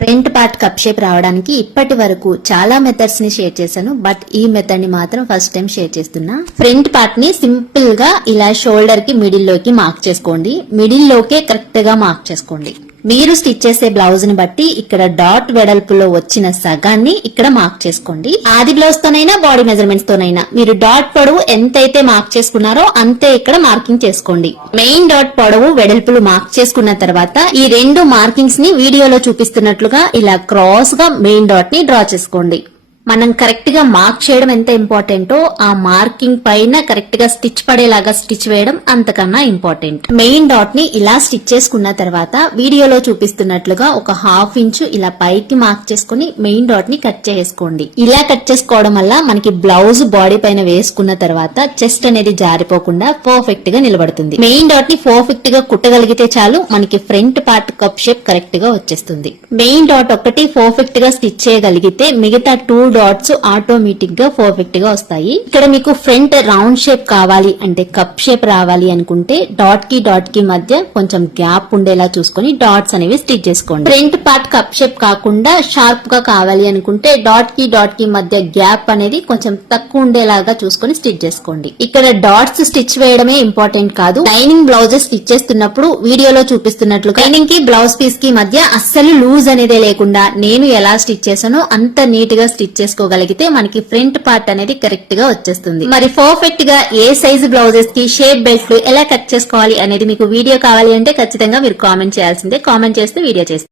Front part cup shape రావడానికి ఇప్పటి వరకు చాలా మెథడ్స్ ని షేర్ చేశాను. బట్ ఈ మెథడ్ ని మాత్రం ఫస్ట్ టైం షేర్ చేస్తున్నా. ఫ్రంట్ పార్ట్ ని సింపుల్ గా ఇలా షోల్డర్ కి మిడిల్ లోకి మార్క్ చేసుకోండి. మిడిల్ లోకే కరెక్ట్ గా మార్క్ చేసుకోండి. మీరు స్టిచ్ చేసే బ్లౌజ్ ని బట్టి ఇక్కడ డాట్ వెడల్పులో వచ్చిన సగాన్ని ఇక్కడ మార్క్ చేసుకోండి. ఆది బ్లౌజ్ తోనైనా బాడీ మెజర్మెంట్స్ తోనైనా మీరు డాట్ పొడవు ఎంతైతే మార్క్ చేసుకున్నారో అంతే ఇక్కడ మార్కింగ్ చేసుకోండి. మెయిన్ డాట్ పొడవు వెడల్పులు మార్క్ చేసుకున్న తర్వాత ఈ రెండు మార్కింగ్స్ ని వీడియోలో చూపిస్తున్నట్లుగా ఇలా క్రాస్ గా మెయిన్ డాట్ ని డ్రా చేసుకోండి. మనం కరెక్ట్ గా మార్క్ చేయడం ఎంత ఇంపార్టెంటో ఆ మార్కింగ్ పైన కరెక్ట్ గా స్టిచ్ పడేలాగా స్టిచ్ వేయడం అంతకన్నా ఇంపార్టెంట్. మెయిన్ డాట్ ని ఇలా స్టిచ్ చేసుకున్న తర్వాత వీడియోలో చూపిస్తున్నట్లుగా ఒక హాఫ్ ఇంచు ఇలా పైకి మార్క్ చేసుకుని మెయిన్ డాట్ ని కట్ చేసుకోండి. ఇలా కట్ చేసుకోవడం వల్ల మనకి బ్లౌజ్ బాడీ పైన వేసుకున్న తర్వాత చెస్ట్ అనేది జారిపోకుండా పర్ఫెక్ట్ గా నిలబడుతుంది. మెయిన్ డాట్ ని పర్ఫెక్ట్ గా కుట్టగలిగితే చాలు మనకి front part cup shape correct గా వచ్చేస్తుంది. మెయిన్ డాట్ ఒకటి పర్ఫెక్ట్ గా స్టిచ్ చేయగలిగితే మిగతా 2 డాట్స్ ఆటోమేటిక్ గా పర్ఫెక్ట్ గా వస్తాయి. ఇక్కడ మీకు ఫ్రంట్ రౌండ్ షేప్ కావాలి అంటే కప్ షేప్ రావాలి అనుకుంటే డాట్ కి మధ్య కొంచెం గ్యాప్ ఉండేలా చూసుకొని డాట్స్ అనేవి స్టిచ్ చేసుకోండి. ఫ్రంట్ పార్ట్ కప్ షేప్ కాకుండా షార్ప్ గా కావాలి అనుకుంటే డాట్ కి మధ్య గ్యాప్ అనేది కొంచెం తక్కువ ఉండేలాగా చూసుకొని స్టిచ్ చేసుకోండి. ఇక్కడ డాట్స్ స్టిచ్ వేయడమే ఇంపార్టెంట్ కాదు. లైనింగ్ బ్లౌజెస్ స్టిచ్ చేస్తున్నప్పుడు వీడియోలో చూపిస్తున్నట్లుగా లైనింగ్ కి బ్లౌజ్ పీస్ కి మధ్య అస్సలు లూజ్ అనేదే లేకుండా నేను ఎలా స్టిచ్ చేశానో అంత నీట్ గా స్టిచ్ చేసుకోగలిగితే మనకి ఫ్రంట్ పార్ట్ అనేది కరెక్ట్ గా వచ్చేస్తుంది. మరి పర్ఫెక్ట్ గా ఏ సైజు బ్లౌజెస్ కి షేప్ బెల్ట్లు ఎలా కట్ చేసుకోవాలి అనేది మీకు వీడియో కావాలి అంటే ఖచ్చితంగా మీరు కామెంట్ చేయాల్సిందే. కామెంట్ చేస్తే వీడియో చేస్తాను.